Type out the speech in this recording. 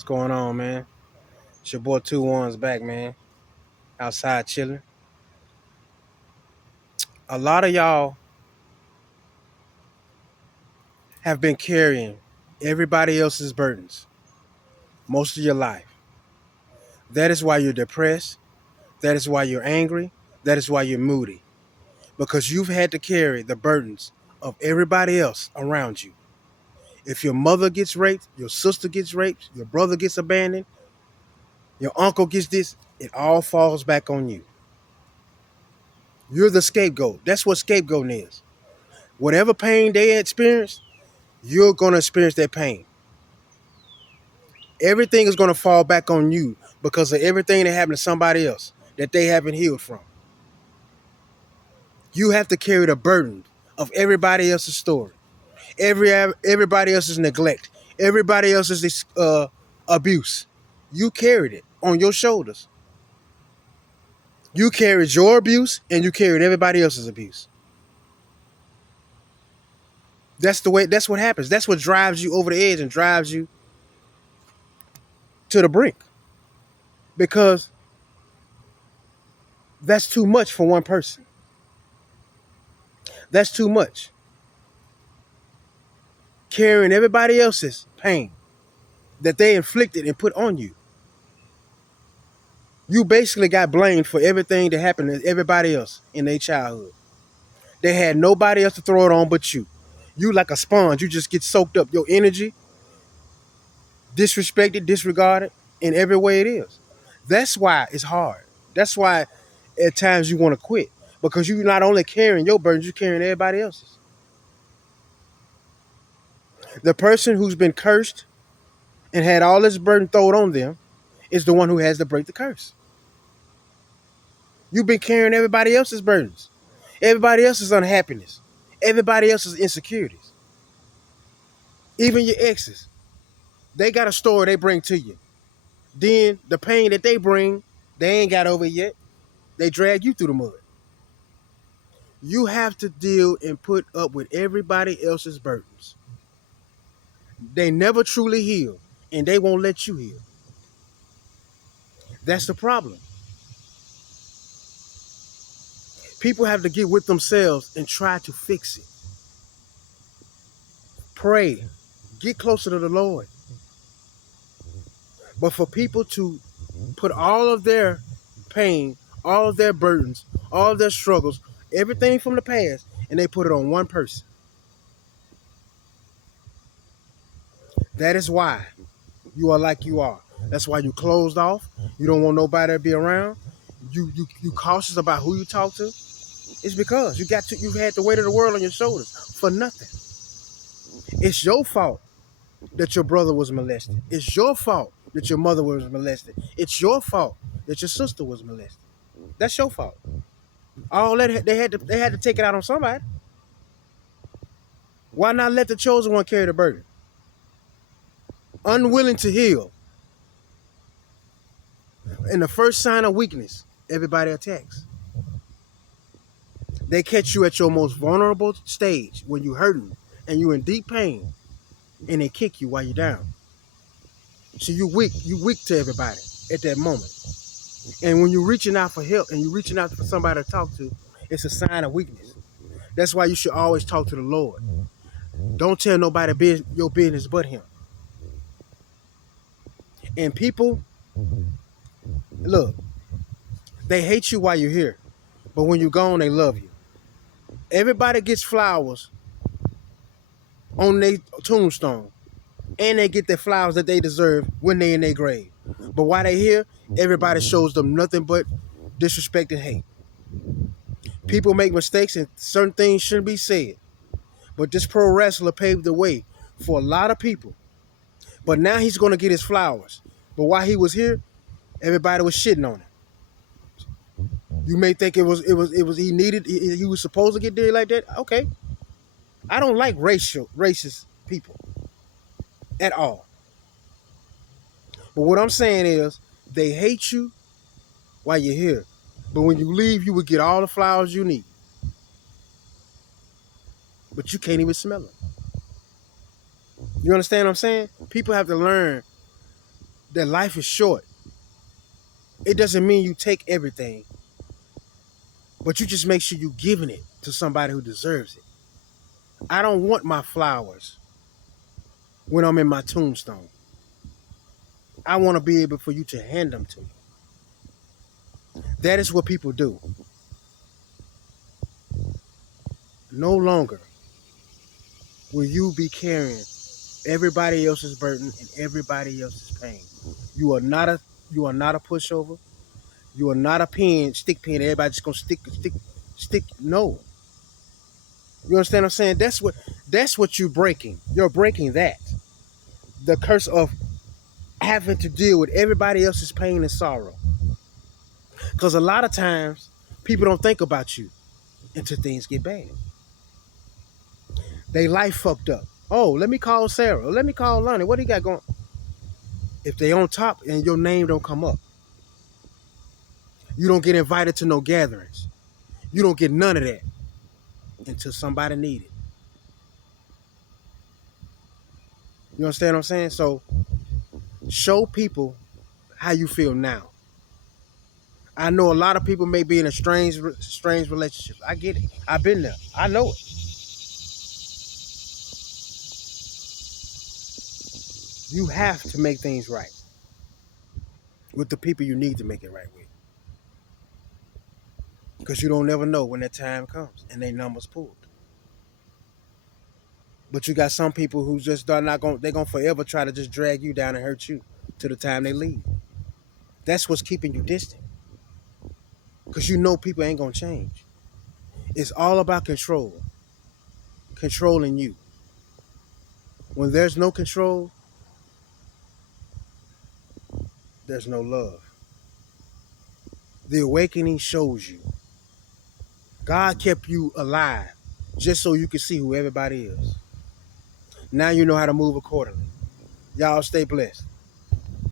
What's going on, man? It's your boy Two Ones back, man. Outside chilling. A lot of y'all have been carrying everybody else's burdens most of your life. That is why you're depressed. That is why you're angry. That is why you're moody. Because you've had to carry the burdens of everybody else around you. If your mother gets raped, your sister gets raped, your brother gets abandoned, your uncle gets this, it all falls back on you. You're the scapegoat. That's what scapegoating is. Whatever pain they experience, you're going to experience that pain. Everything is going to fall back on you because of everything that happened to somebody else that they haven't healed from. You have to carry the burden of everybody else's story, everybody else's neglect, everybody else's abuse. You carried it on your shoulders. You carried your abuse and you carried everybody else's abuse. That's the way. That's what happens. That's what drives you over the edge and drives you to the brink because that's too much for one person. That's too much. Carrying everybody else's pain that they inflicted and put on you. You basically got blamed for everything that happened to everybody else in their childhood. They had nobody else to throw it on but you. You like a sponge. You just get soaked up. Your energy, disrespected, disregarded in every way it is. That's why it's hard. That's why at times you want to quit. Because you're not only carrying your burdens, you're carrying everybody else's. The person who's been cursed and had all this burden thrown on them is the one who has to break the curse. You've been carrying everybody else's burdens, everybody else's unhappiness, everybody else's insecurities, even your exes. They got a story they bring to you. Then the pain that they bring, they ain't got over yet. They drag you through the mud. You have to deal and put up with everybody else's burdens. They never truly heal, and they won't let you heal. That's the problem. People have to get with themselves and try to fix it. Pray. Get closer to the Lord. But for people to put all of their pain, all of their burdens, all of their struggles, everything from the past, and they put it on one person. That is why you are like you are. That's why you closed off. You don't want nobody to be around. You cautious about who you talk to. It's because you've had the weight of the world on your shoulders for nothing. It's your fault that your brother was molested. It's your fault that your mother was molested. It's your fault that your sister was molested. That's your fault. All that they had to take it out on somebody. Why not let the chosen one carry the burden? Unwilling to heal. And the first sign of weakness, everybody attacks. They catch you at your most vulnerable stage when you're hurting and you're in deep pain, and they kick you while you're down. So you weak to everybody at that moment. And when you're reaching out for help and you're reaching out for somebody to talk to, it's a sign of weakness. That's why you should always talk to the Lord. Don't tell nobody your business but him. And people, look, they hate you while you're here, but when you're gone, they love you. Everybody gets flowers on their tombstone, and they get their flowers that they deserve when they in their grave. But while they here, everybody shows them nothing but disrespect and hate. People make mistakes and certain things shouldn't be said. But this pro wrestler paved the way for a lot of people. But now he's going to get his flowers. But while he was here, everybody was shitting on him. You may think it was he was supposed to get there like that. Okay. I don't like racist people at all. But what I'm saying is they hate you while you're here. But when you leave, you will get all the flowers you need. But you can't even smell them. You understand what I'm saying? People have to learn that life is short. It doesn't mean you take everything, but you just make sure you're giving it to somebody who deserves it. I don't want my flowers when I'm in my tombstone. I want to be able for you to hand them to me. That is what people do. No longer will you be carrying everybody else's burden and everybody else's pain. You are not a you are not a pushover. You are not a stick pin. Everybody just gonna stick. No. You understand what I'm saying? That's what you're breaking. You're breaking that. The curse of having to deal with everybody else's pain and sorrow. Because a lot of times people don't think about you until things get bad. They life fucked up. Oh, let me call Sarah. Let me call Lonnie. What do you got going? If they on top and your name don't come up, you don't get invited to no gatherings. You don't get none of that until somebody need it. You understand what I'm saying? So show people how you feel now. I know a lot of people may be in a strange relationships. I get it. I've been there. I know it. You have to make things right with the people you need to make it right with. Because you don't never know when that time comes and they numbers pulled. But you got some people who just are not going. They're gonna forever try to just drag you down and hurt you to the time they leave. That's what's keeping you distant. Because you know people ain't gonna change. It's all about control, controlling you. When there's no control, there's no love. The awakening shows you. God kept you alive just so you can see who everybody is. Now you know how to move accordingly. Y'all stay blessed.